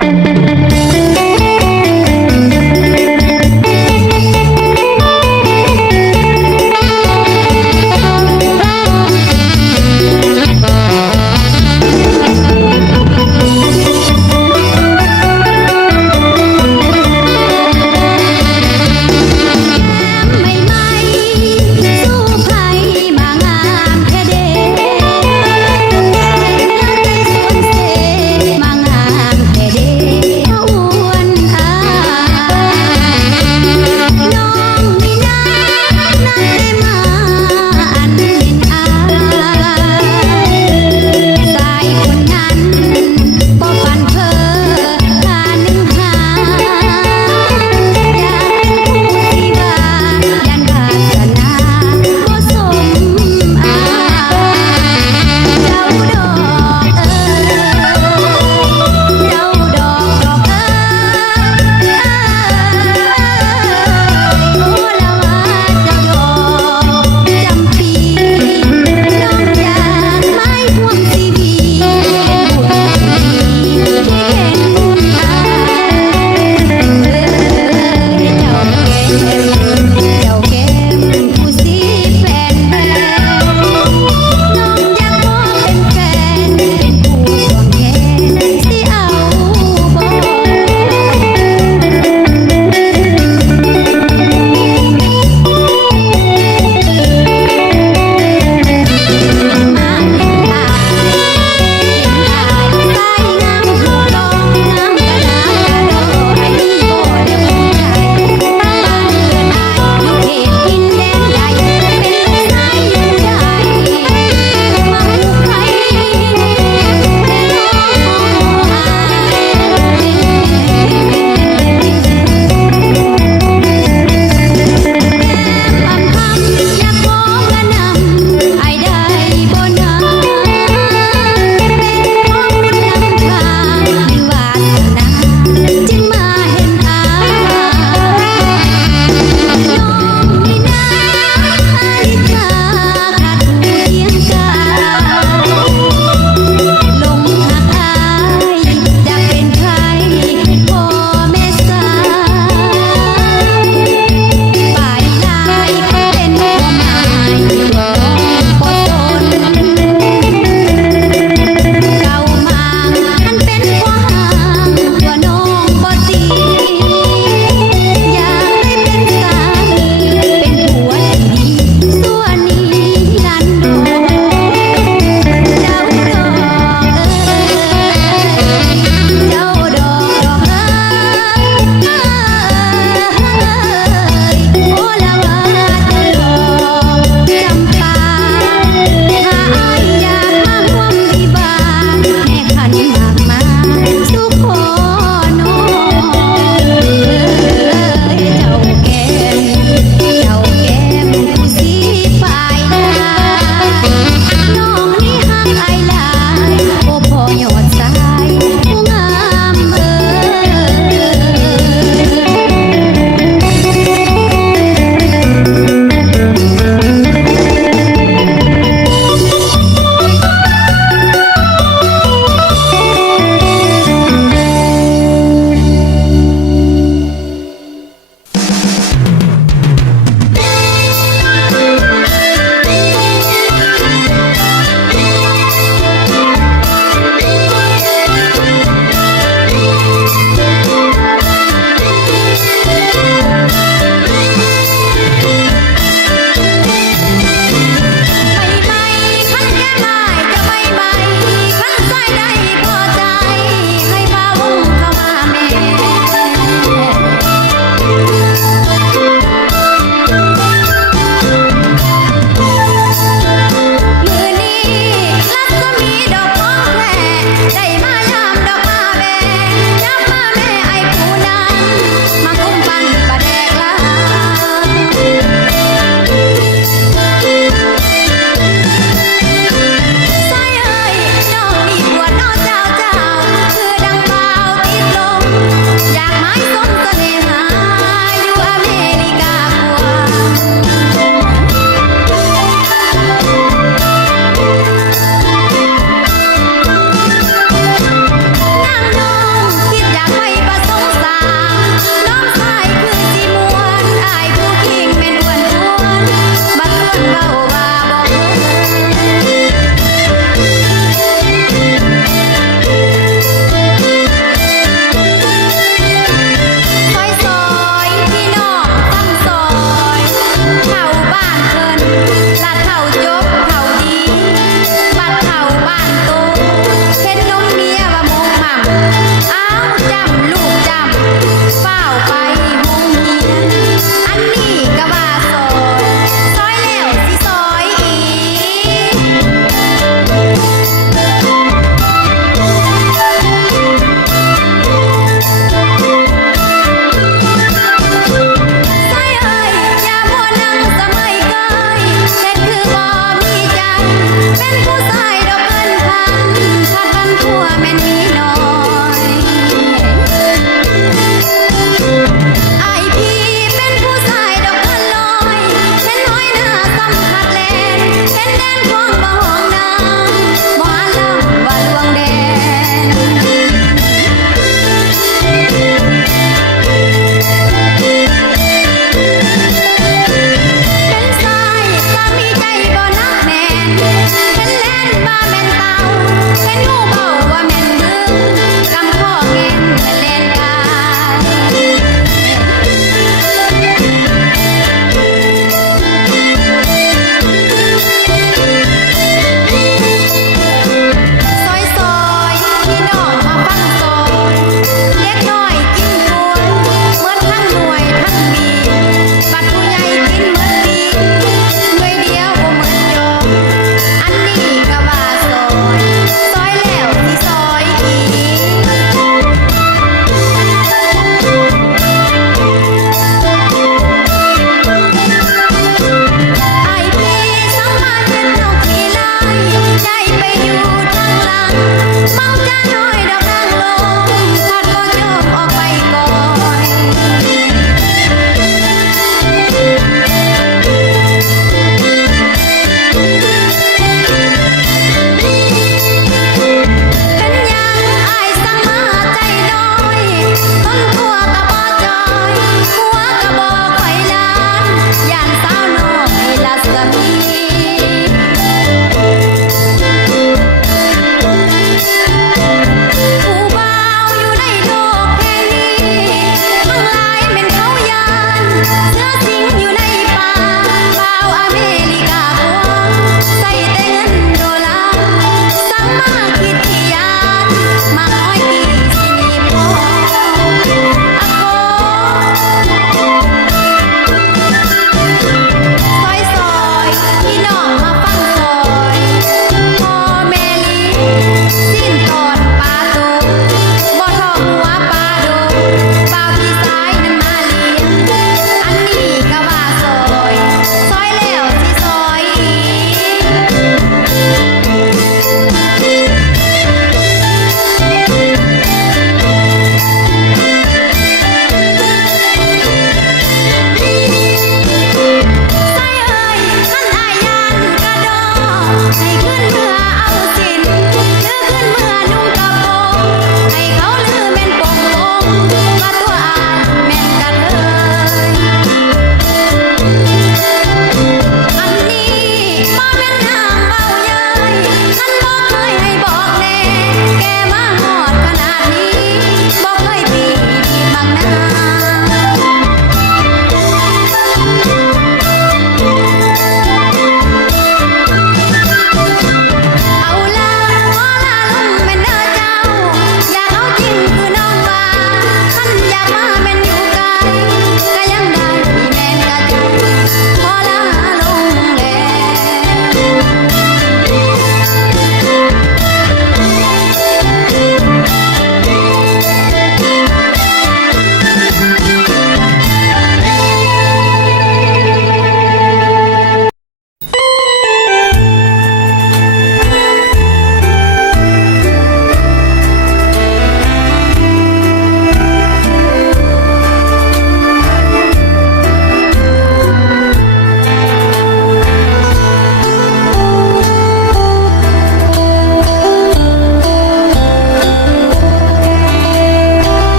ไม่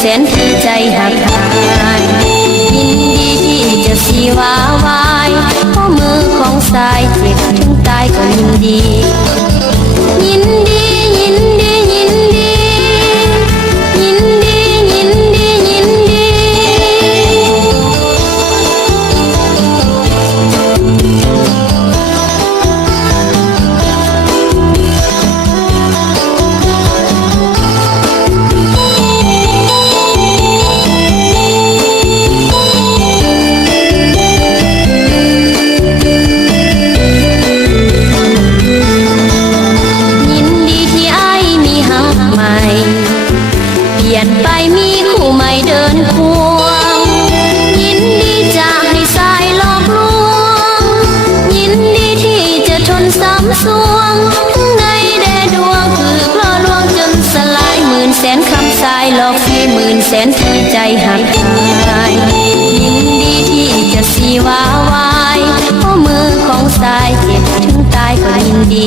แสนที่ใจหักหายยินดีที่จะสีวาวายเพราะมือของสายเจ็บถึงตายก็ยินดี แสนที่ใจหักหายยินดีที่จะสีวาวายเพราะมือของสายเจ็บถึงตายก็ยินดี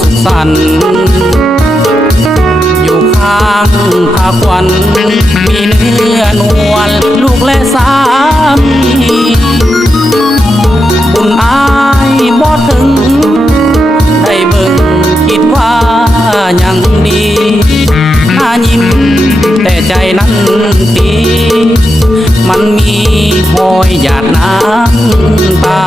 สุขสันต์อยู่ข้างพาควันมีเนื้อนวลลูกและสามีบุญอายบ่ถึง ได้เบิ่งคิดว่ายังดีหน้ายิ้มแต่ใจนั้นตีมันมีหอยหยาดน้ำตา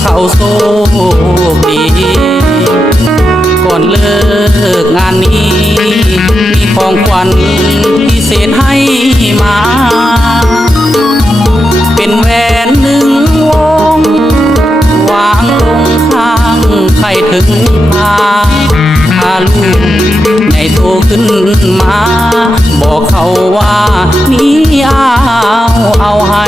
เขาโซดีก่อนเลิกงานนี้ มีของขวัญพิเศษให้มา เป็นแหวนหนึ่งวง วางลงข้างใครถึงพาพาลูกในโตขึ้นมา บอกเขาว่า นี่เอาเอาให้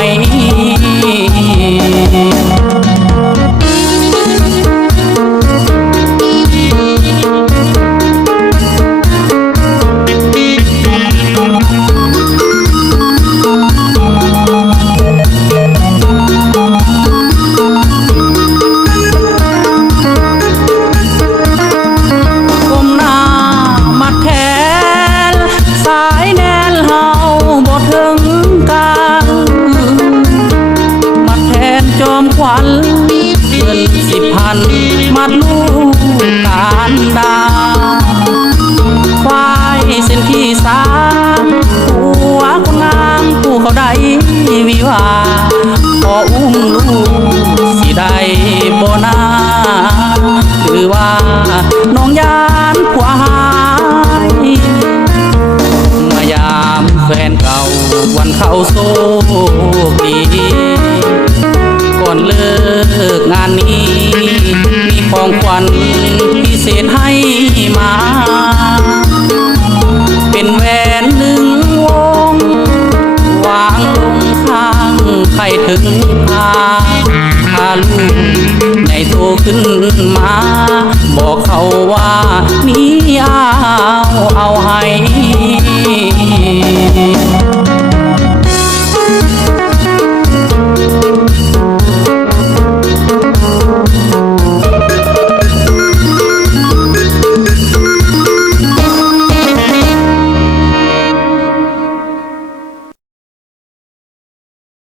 วันเขาโซดีก่อนเลิกงานนี้ มีของขวัญพิเศษให้มา เป็นแหวนหนึ่งวง วางลงข้างใครถึงพาพาลูกใหญ่โตขึ้นมา บอกเขาว่านี่เอาเอาให้